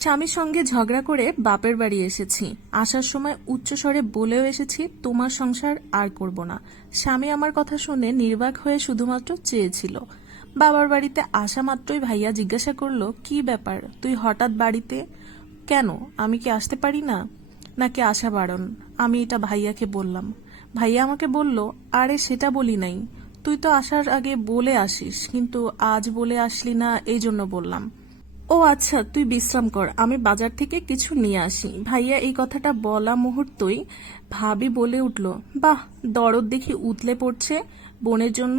স্বামীর সঙ্গে ঝগড়া করে বাপের বাড়ি এসেছি। আসার সময় উচ্চস্বরে বলেও এসেছি, তোমার সংসার আর করব না। স্বামী আমার কথা শুনে নির্বাক হয়ে শুধুমাত্র চেয়েছিল। বাবার বাড়িতে আসা মাত্রই ভাইয়া জিজ্ঞাসা করলো, কি ব্যাপার, তুই হঠাৎ বাড়িতে কেন? আমি কি আসতে পারি না, নাকি আসা বারণ? আমি এটা ভাইয়াকে বললাম। ভাইয়া আমাকে বলল, আরে সেটা বলি নাই, তুই তো আসার আগে বলে আসিস, কিন্তু আজ বলে আসলি না, এই জন্য বললাম। ও আচ্ছা, তুই বিশ্রাম কর, আমি বাজার থেকে কিছু নিয়ে আসি। ভাইয়া এই কথাটা বলা মুহূর্তই ভাবি বলে উঠল, বাহ, দরদ দেখি উতলে পড়ছে বোনের জন্য।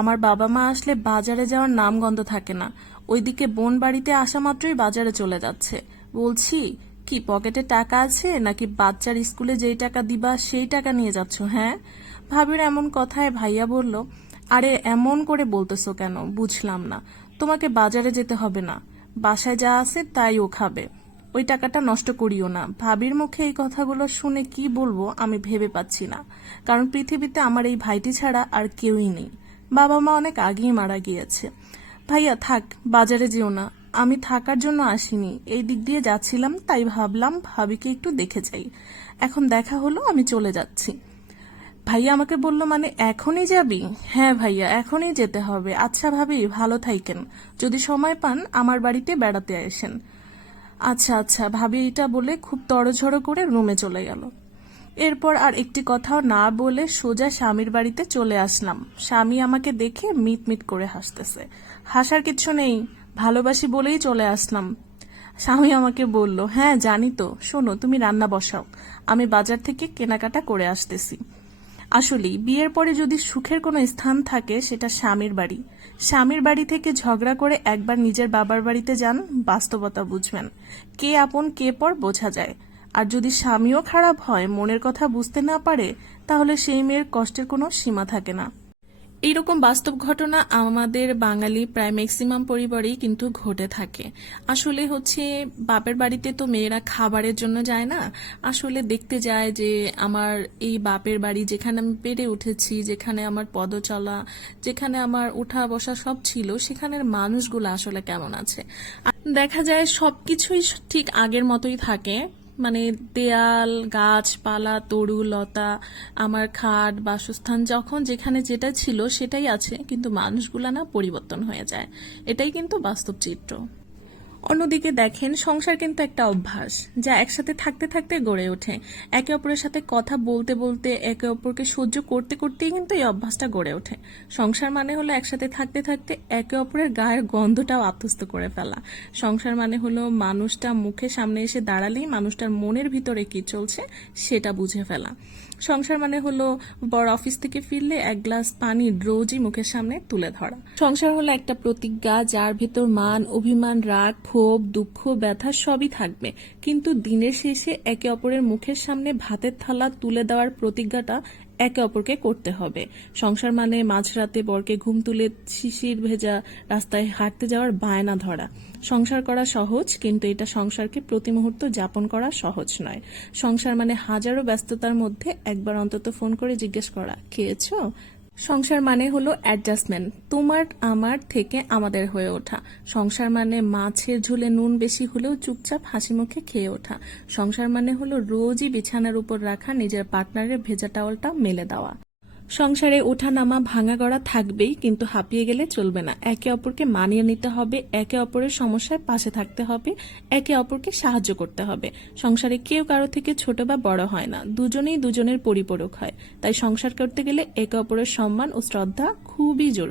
আমার বাবা মা আসলে বাজারে যাওয়ার নামগন্ধ থাকে না, ওইদিকে বোন বাড়িতে আসা মাত্রই বাজারে চলে যাচ্ছে। বলছি কি, পকেটে টাকা আছে নাকি বাচ্চার স্কুলে যেই টাকা দিবা সেই টাকা নিয়ে যাচ্ছ? হ্যাঁ। ভাবির এমন কথায় ভাইয়া বলল, আরে এমন করে বলতেছো কেন, বুঝলাম না। তোমাকে বাজারে যেতে হবে না, বাসায় যা আছে তাই ও খাবে, ওই টাকাটা নষ্ট করিও না। ভাবির মুখে এই কথাগুলো শুনে কি বলবো আমি ভেবে পাচ্ছি না, কারণ পৃথিবীতে আমার এই ভাইটি ছাড়া আর কেউই নেই। বাবা মা অনেক আগেই মারা গিয়েছে। ভাইয়া থাক, বাজারে যেও না, আমি থাকার জন্য আসিনি, এই দিক দিয়ে যাচ্ছিলাম তাই ভাবলাম ভাবিকে একটু দেখে যাই। এখন দেখা হলো, আমি চলে যাচ্ছি। ভাইয়া আমাকে বলল, মানে এখনই যাবি? হ্যাঁ ভাইয়া, এখনই যেতে হবে। আচ্ছা ভাবি, ভালো থাইকেন, যদি সময় পান আমার বাড়িতে বেড়াতে আসেন। আচ্ছা আচ্ছা ভাবি এটা বলে খুব তড়ঝড় করে রুমে চলে গেল। এরপর আর একটি কথাও না বলে সোজা স্বামীর বাড়িতে চলে আসলাম। স্বামী আমাকে দেখে মিট মিট করে হাসতেছে। হাসার কিছু নেই, ভালোবাসি বলেই চলে আসলাম। স্বামী আমাকে বলল, হ্যাঁ জানি তো, শোনো তুমি রান্না বসাও, আমি বাজার থেকে কেনাকাটা করে আসতেছি। আসলেই বিয়ের পরে যদি সুখের কোনো স্থান থাকে সেটা স্বামীর বাড়ি। স্বামীর বাড়ি থেকে ঝগড়া করে একবার নিজের বাবার বাড়িতে যান, বাস্তবতা বুঝবেন, কে আপন কে পর বোঝা যায়। আর যদি স্বামীও খারাপ হয়, মনের কথা বুঝতে না পারে, তাহলে সেই মেয়ের কষ্টের কোনো সীমা থাকে না। এইরকম বাস্তব ঘটনা আমাদের বাঙালি প্রায় ম্যাক্সিমাম পরিবারেই কিন্তু ঘটে থাকে। আসলে হচ্ছে, বাপের বাড়িতে তো মেয়েরা খাবারের জন্য যায় না, আসলে দেখতে যায় যে আমার এই বাপের বাড়ি, যেখানে আমি বেড়ে উঠেছি, যেখানে আমার পদচলা, যেখানে আমার উঠা বসা সব ছিল, সেখানের মানুষগুলো আসলে কেমন আছে। আর দেখা যায় সবকিছুই ঠিক আগের মতোই থাকে, মানে দেয়াল, গাছপালা, তরু লতা, আমার খাট, বাসস্থান যখন যেখানে যেটা ছিল সেটাই আছে, কিন্তু মানুষগুলা না পরিবর্তন হয়ে যায়। এটাই কিন্তু বাস্তব চিত্র। অন্যদিকে দেখেন, সংসার কিন্তু একটা অভ্যাস, যা একসাথে থাকতে থাকতে গড়ে ওঠে। একে অপরের সাথে কথা বলতে বলতে, একে অপরকে সহ্য করতে করতেই কিন্তু এই অভ্যাসটা গড়ে ওঠে। সংসার মানে হলো একসাথে থাকতে থাকতে একে অপরের গায়ের গন্ধটাও আত্মস্থ করে ফেলা। সংসার মানে হলো মানুষটা মুখের সামনে এসে দাঁড়ালেই মানুষটার মনের ভিতরে কি চলছে সেটা বুঝে ফেলা। সংসার মানে হলো বড় অফিস থেকে ফিরলে এক গ্লাস পানি রোজই মুখের সামনে তুলে ধরা। সংসার হলো একটা প্রতিজ্ঞা, যার ভেতর মান, অভিমান, রাগ, ক্ষোভ, দুঃখ, ব্যথা সবই থাকবে, কিন্তু দিনের শেষে একে অপরের মুখের সামনে ভাতের থালা তুলে দেওয়ার প্রতিজ্ঞাটা একে অপরকে করতে হবে। সংসার মানে মাঝরাতে বরকে ঘুম তুলে শিশির ভেজা রাস্তায় হাঁটতে যাওয়ার বায়না ধরা। সংসার করা সহজ, কিন্তু এটা সংসারকে প্রতি মুহূর্ত যাপন করা সহজ নয়। সংসার মানে হাজারো ব্যস্ততার মধ্যে একবার অন্তত ফোন করে জিজ্ঞেস করা, খেয়েছো? সংসার মানে হলো অ্যাডজাস্টমেন্ট, তোমার আমার থেকে আমাদের হয়ে ওঠা। সংসার মানে মাছের ঝোলে নুন বেশি হলেও চুপচাপ হাসি মুখে খেয়ে ওঠা। সংসার মানে হলো রোজই বিছানার উপর রাখা নিজের পার্টনারের ভেজা টাওয়ালটা মেলে দেওয়া। সংসারে ওঠা নামা ভাঙা গড়া থাকবেই, কিন্তু হাঁপিয়ে গেলে চলবে না। একে অপরকে মানিয়ে নিতে হবে, একে অপরের সমস্যায় পাশে থাকতে হবে, একে অপরকে সাহায্য করতে হবে। সংসারে কেউ কারো থেকে ছোট বা বড় হয় না, দুজনেই দুজনের পরিপূরক হয়। তাই সংসার করতে গেলে একে অপরের সম্মান ও শ্রদ্ধা খুবই জরুরি।